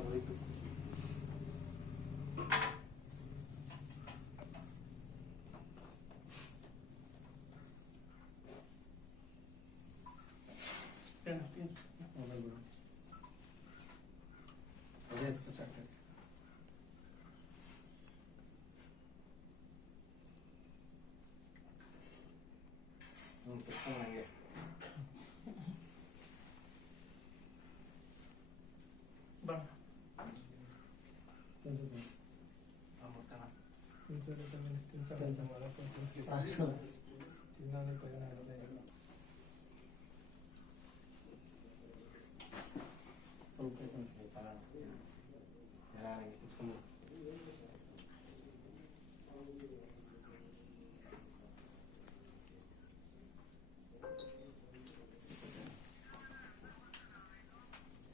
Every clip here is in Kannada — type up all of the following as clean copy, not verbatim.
ಆಗೋಯ್ತು.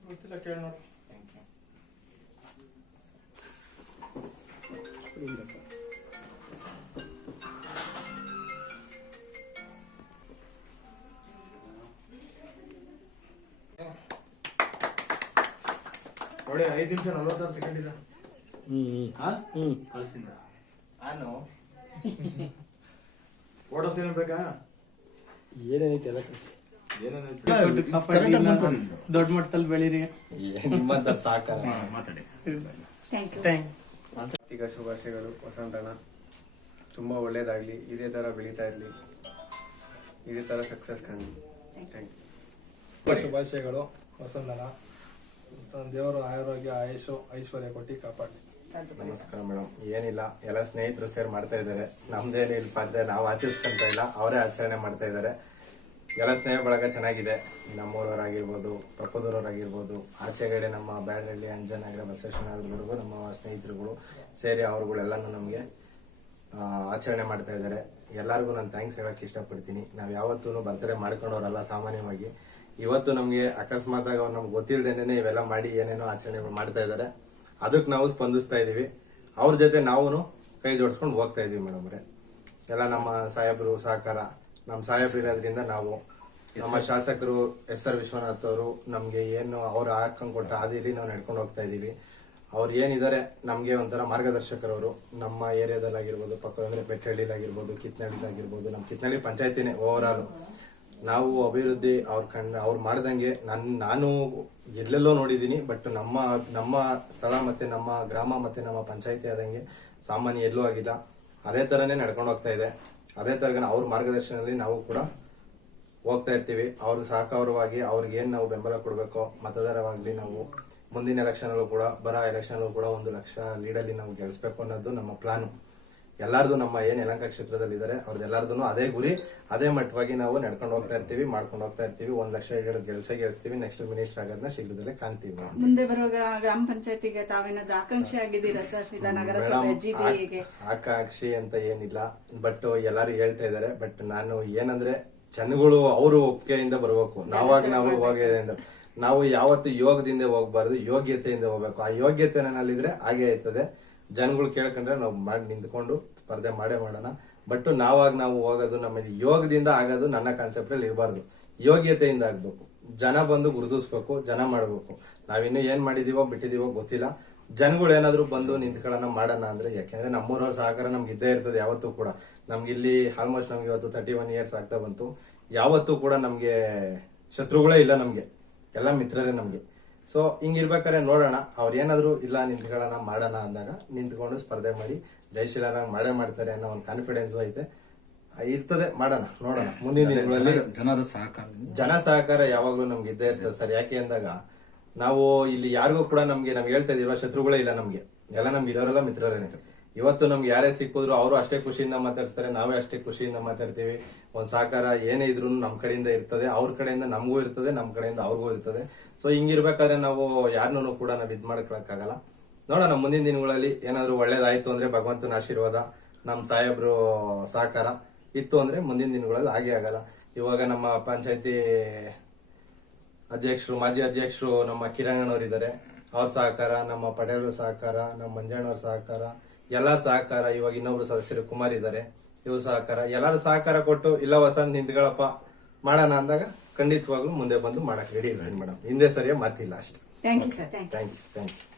ಗೊತ್ತಿಲ್ಲ, ಕೇಳಿ ನೋಡಿ. ನೋಡಿ 5 ನಿಮಿಷ 46 ಸೆಕೆಂಡ್ ಇದೆ. ಕಳಿಸಿದ ನಾನು ಫೋಟೋಸ್ ಏನು ಬೇಕಾ? ಏನೇನೈತೆ ಎಲ್ಲ ಕಳಿಸಿ. ದೊಡ್ಡ ಮಟ್ಟದಲ್ಲಿ ಬೆಳೀರಿ. ನಿಮ್ಮಂತ ಸಾಕಾರ ಮಾತಾಡಿ. ಈಗ ಶುಭಾಶಯಗಳು. ವಸಂತಣ್ಣ ತುಂಬಾ ಒಳ್ಳೇದಾಗ್ಲಿ, ಇದೇ ತರ ಬೆಳೀತಾ ಇರ್ಲಿ, ಇದೇ ತರ ಸಕ್ಸಸ್ ಕಾಣಲಿ. Thank you. ಶುಭಾಶಯಗಳು ವಸಂತಣ್ಣ. ದೇವರು ಆರೋಗ್ಯ ಆಯುಷು ಐಶ್ವರ್ಯ ಕೊಟ್ಟು ಕಾಪಾಡಲಿ. ನಮಸ್ಕಾರ ಮೇಡಮ್. ಏನಿಲ್ಲ, ಎಲ್ಲ ಸ್ನೇಹಿತರು ಸೇರ್ ಮಾಡ್ತಾ ಇದ್ದಾರೆ. ನಮ್ದೇನು ಇಲ್ಲಿ ಪಾತ್ರ ನಾವು ಆಚರಿಸ್ಕೊಂತ ಇಲ್ಲ, ಅವರೇ ಆಚರಣೆ ಮಾಡ್ತಾ ಇದ್ದಾರೆ. ಎಲ್ಲ ಸ್ನೇಹ ಬಳಗ ಚೆನ್ನಾಗಿದೆ. ನಮ್ಮೂರವರಾಗಿರ್ಬೋದು, ಪಕ್ಕದೂರವರಾಗಿರ್ಬೋದು, ಆಚೆಗಡೆ ನಮ್ಮ ಬ್ಯಾಡಹಳ್ಳಿ, ಅಂಜನಗರ, ಬಸವೇಶ್ವರನಗರವರೆಗೂ ನಮ್ಮ ಸ್ನೇಹಿತರುಗಳು ಸೇರಿ ಅವರುಗಳೆಲ್ಲನೂ ನಮಗೆ ಆಚರಣೆ ಮಾಡ್ತಾ ಇದ್ದಾರೆ. ಎಲ್ಲರಿಗೂ ನಾನು ಥ್ಯಾಂಕ್ಸ್ ಹೇಳಕ್ ಇಷ್ಟಪಡ್ತೀನಿ. ನಾವು ಯಾವತ್ತೂ ಬರ್ತಡೇ ಮಾಡ್ಕೊಂಡವ್ರಲ್ಲ ಸಾಮಾನ್ಯವಾಗಿ. ಇವತ್ತು ನಮಗೆ ಅಕಸ್ಮಾತ್ ಆಗಿ ಅವ್ರು ನಮ್ಗೆ ಗೊತ್ತಿಲ್ಲದೇನೆ ಇವೆಲ್ಲ ಮಾಡಿ ಏನೇನೋ ಆಚರಣೆಗಳು ಮಾಡ್ತಾ ಇದ್ದಾರೆ. ಅದಕ್ಕೆ ನಾವು ಸ್ಪಂದಿಸ್ತಾ ಇದೀವಿ. ಅವ್ರ ಜೊತೆ ನಾವು ಕೈ ಜೋಡಿಸ್ಕೊಂಡು ಹೋಗ್ತಾ ಇದೀವಿ ಮೇಡಮ್ ಅವರೇ. ಎಲ್ಲ ನಮ್ಮ ಸಾಹೇಬರು ಸಹಕಾರ, ನಮ್ಮ ಸಾಹೇಬ್ರು ಇರೋದ್ರಿಂದ ನಾವು, ನಮ್ಮ ಶಾಸಕರು ಎಸ್.ಆರ್. ವಿಶ್ವನಾಥ್ ಅವರು ನಮ್ಗೆ ಏನು ಅವ್ರು ಹಾಕೊಂಡ್ ಕೊಟ್ಟ ಹಾದಿಲಿ ನಾವು ನಡ್ಕೊಂಡು ಹೋಗ್ತಾ ಇದೀವಿ. ಅವ್ರು ಏನಿದ್ದಾರೆ ನಮ್ಗೆ ಒಂಥರ ಮಾರ್ಗದರ್ಶಕರವರು. ನಮ್ಮ ಏರಿಯಾದಲ್ಲಾಗಿರ್ಬೋದು, ಪಕ್ಕದ ಅಂದ್ರೆ ಬೆಟ್ಟಹಳ್ಳಿಲಾಗಿರ್ಬೋದು, ಕಿತ್ನಳ್ಳಿಲಾಗಿರ್ಬೋದು, ನಮ್ಮ ಕಿತ್ನಳ್ಳಿ ಪಂಚಾಯತಿನೇ ಓವರ್ ಆಲ್ ನಾವು ಅಭಿವೃದ್ಧಿ ಅವ್ರು ಮಾಡ್ದಂಗೆ ನಾನು ಎಲ್ಲೆಲ್ಲೋ ನೋಡಿದೀನಿ. ಬಟ್ ನಮ್ಮ ಸ್ಥಳ ಮತ್ತೆ ನಮ್ಮ ಗ್ರಾಮ ಮತ್ತೆ ನಮ್ಮ ಪಂಚಾಯತಿ ಆದಂಗೆ ಸಾಮಾನ್ಯ ಎಲ್ಲೂ ಆಗಿಲ್ಲ. ಅದೇ ತರನೇ ನಡ್ಕೊಂಡು ಹೋಗ್ತಾ ಇದೆ. ಅದೇ ತರ ಅವ್ರ ಮಾರ್ಗದರ್ಶನದಲ್ಲಿ ನಾವು ಕೂಡ ಹೋಗ್ತಾ ಇರ್ತೀವಿ. ಅವ್ರ ಸಹಕಾರವಾಗಿ ಅವ್ರಿಗೇನು ನಾವು ಬೆಂಬಲ ಕೊಡಬೇಕೋ, ಮತದಾರವಾಗ್ಲಿ ನಾವು ಮುಂದಿನ ಎಲೆಕ್ಷನ್ ಅಲ್ಲೂ ಕೂಡ, ಬರೋ ಎಲೆಕ್ಷನ್ ಅಲ್ಲೂ ಕೂಡ 1 ಲಕ್ಷ ಲೀಡಲ್ಲಿ ನಾವು ಗೆಲ್ಸ್ಬೇಕು ಅನ್ನೋದು ನಮ್ಮ ಪ್ಲಾನು. ಎಲ್ಲಾರ್ದು ನಮ್ಮ ಏನ್ ಯಲಹಂಕ ಕ್ಷೇತ್ರದಲ್ಲಿ ಇದಾರೆ ಅವ್ರದ್ದೆಲ್ಲಾರ್ದು ಅದೇ ಗುರಿ, ಅದೇ ಮಟ್ಟವಾಗಿ ನಾವು ನಡ್ಕೊಂಡು ಹೋಗ್ತಾ ಇರ್ತೀವಿ, ಮಾಡ್ಕೊಂಡು ಹೋಗ್ತಾ ಇರ್ತೀವಿ. 1 ಲಕ್ಷ ಗೆಲ್ಸ್ತೀವಿ. ನೆಕ್ಸ್ಟ್ ಮಿನಿಸ್ಟರ್ ಆಗೋದನ್ನ ಶೀಘ್ರದಲ್ಲೇ ಕಾಣ್ತೀವಿ. ಮುಂದೆ ಬರುವ ಗ್ರಾಮ ಪಂಚಾಯತಿಗೆ ತಾವೇನಾದ್ರೂ ಆಕಾಂಕ್ಷಿ ಆಗಿದ್ದೀರಾ ಸರ್? ಆಕಾಂಕ್ಷಿ ಅಂತ ಏನಿಲ್ಲ, ಬಟ್ ಎಲ್ಲಾರು ಹೇಳ್ತಾ ಇದಾರೆ. ಬಟ್ ನಾನು ಏನಂದ್ರೆ ಜನಗಳು ಅವರು ಒಪ್ಪಿಗೆಯಿಂದ ಬರ್ಬೇಕು. ನಾವು ಹೋಗಿದೆ ನಾವು ಯಾವತ್ತು ಯೋಗದಿಂದ ಹೋಗ್ಬಾರ್ದು, ಯೋಗ್ಯತೆಯಿಂದ ಹೋಗ್ಬೇಕು. ಆ ಯೋಗ್ಯತೆ ನನ್ನಲ್ಲಿದ್ರೆ ಹಾಗೆ ಆಯ್ತದೆ. ಜನಗಳು ಕೇಳ್ಕೊಂಡ್ರೆ ನಾವು ಮಾಡಿ ನಿಂತ್ಕೊಂಡು ಸ್ಪರ್ಧೆ ಮಾಡೇ ಮಾಡೋಣ. ಬಟ್ ನಾವು ಹೋಗೋದು ನಮ್ಮಲ್ಲಿ ಯೋಗದಿಂದ ಆಗೋದು ನನ್ನ ಕಾನ್ಸೆಪ್ಟ್ ಅಲ್ಲಿ ಇರಬಾರ್ದು. ಯೋಗ್ಯತೆಯಿಂದ ಆಗ್ಬೇಕು. ಜನ ಬಂದು ಗುರುತಿಸ್ಬೇಕು, ಜನ ಮಾಡ್ಬೇಕು. ನಾವಿನ್ನು ಏನ್ ಮಾಡಿದೀವೋ ಬಿಟ್ಟಿದೀವೋ ಗೊತ್ತಿಲ್ಲ. ಜನಗಳು ಏನಾದ್ರು ಬಂದು ನಿಂತ್ಕೊಳ್ಳೋಣ ಮಾಡೋಣ ಅಂದ್ರೆ, ಯಾಕೆಂದ್ರೆ ನಮ್ಮೂರವ್ರ ಸಹಕಾರ ನಮ್ಗೆ ಇದ್ದೇ ಇರ್ತದೆ ಯಾವತ್ತೂ ಕೂಡ. ನಮ್ಗೆ ಇಲ್ಲಿ ಆಲ್ಮೋಸ್ಟ್ ನಮ್ಗೆ ಇವತ್ತು 31 ಇಯರ್ಸ್ ಆಗ್ತಾ ಬಂತು. ಯಾವತ್ತೂ ಕೂಡ ನಮ್ಗೆ ಶತ್ರುಗಳೇ ಇಲ್ಲ, ನಮ್ಗೆ ಎಲ್ಲ ಮಿತ್ರರೇ ನಮ್ಗೆ. ಸೊ ಹಿಂಗಿರ್ಬೇಕಾದ್ರೆ ನೋಡೋಣ, ಅವ್ರು ಏನಾದ್ರು ಇಲ್ಲ ನಿಂತ್ಕೊಳ್ಳೋಣ ಮಾಡೋಣ ಅಂದಾಗ ನಿಂತ್ಕೊಂಡು ಸ್ಪರ್ಧೆ ಮಾಡಿ ಜಯಶೀಲರಾಗಿ ಮಾಡ್ತಾರೆ ಅನ್ನೋ ಒಂದು ಕಾನ್ಫಿಡೆನ್ಸ್ ಐತೆ, ಇರ್ತದೆ. ಮಾಡೋಣ, ನೋಡೋಣ ಮುಂದಿನ ದಿನಗಳಲ್ಲಿ. ಜನ ಸಹಕಾರ ಯಾವಾಗ್ಲೂ ನಮ್ಗೆ ಇದ್ದೇ ಇರ್ತದೆ ಸರ್. ಯಾಕೆ ಅಂದಾಗ ನಾವು ಇಲ್ಲಿ ಯಾರಿಗೂ ಕೂಡ ನಮ್ಗೆ ಹೇಳ್ತಾ ಇದೀವ ಶತ್ರುಗಳೇ ಇಲ್ಲ ನಮ್ಗೆ. ಎಲ್ಲ ನಮ್ಗೆ ಇರೋರೆಲ್ಲ ಮಿತ್ರರೇನೆ. ಇವತ್ತು ನಮ್ಗೆ ಯಾರೇ ಸಿಕ್ಕಿದ್ರು ಅವರು ಅಷ್ಟೇ ಖುಷಿಯಿಂದ ಮಾತಾಡ್ತಾರೆ, ನಾವೇ ಅಷ್ಟೇ ಖುಷಿಯಿಂದ ಮಾತಾಡ್ತೀವಿ. ಒಂದ್ ಸಹಕಾರ ಏನೇ ಇದ್ರು ನಮ್ ಕಡೆಯಿಂದ ಇರ್ತದೆ, ಅವ್ರ ಕಡೆಯಿಂದ ನಮಗೂ ಇರ್ತದೆ, ನಮ್ ಕಡೆಯಿಂದ ಅವ್ರಿಗೂ ಇರ್ತದೆ. ಸೊ ಹಿಂಗಿರ್ಬೇಕಾದ್ರೆ ನಾವು ಯಾರನ್ನೂ ಕೂಡ ನಾವ್ ಇದ್ ಮಾಡ್ಕೊಳಕ್ಕಾಗಲ್ಲ. ನೋಡೋಣ ಮುಂದಿನ ದಿನಗಳಲ್ಲಿ ಏನಾದ್ರು ಒಳ್ಳೇದಾಯ್ತು ಅಂದ್ರೆ ಭಗವಂತನ ಆಶೀರ್ವಾದ, ನಮ್ ಸಾಹೇಬ್ರು ಸಹಕಾರ ಇತ್ತು ಅಂದ್ರೆ ಮುಂದಿನ ದಿನಗಳಲ್ಲಿ ಹಾಗೆ ಆಗಲ್ಲ. ಇವಾಗ ನಮ್ಮ ಪಂಚಾಯತಿ ಅಧ್ಯಕ್ಷರು, ಮಾಜಿ ಅಧ್ಯಕ್ಷರು ನಮ್ಮ ಕಿರಣ್ ಇದ್ದಾರೆ, ಅವ್ರ ಸಹಕಾರ, ನಮ್ಮ ಪಟೇಲ್ ಸಹಕಾರ, ನಮ್ಮ ಮಂಜಣ್ಣವ್ರ ಸಹಕಾರ, ಎಲ್ಲರ ಸಹಕಾರ. ಇವಾಗ ಇನ್ನೊಬ್ರು ಸದಸ್ಯರು ಕುಮಾರ್ ಇದ್ದಾರೆ, ಇವ್ರ ಸಹಕಾರ. ಎಲ್ಲರೂ ಸಹಕಾರ ಕೊಟ್ಟು ಇಲ್ಲ ವಸಂತ್ ನಿಂತ್ಗಳಪ್ಪ ಮಾಡೋಣ ಅಂದಾಗ ಖಂಡಿತವಾಗ್ಲೂ ಮುಂದೆ ಬಂದು ಮಾಡಕ್ ರೆಡಿ ಇರ್ತೀನಿ ಮೇಡಮ್. ಹಿಂದೆ ಸರಿಯಾಗಿ ಮಾತಿಲ್ಲ ಅಷ್ಟೇ. Thank you sir. Thank you.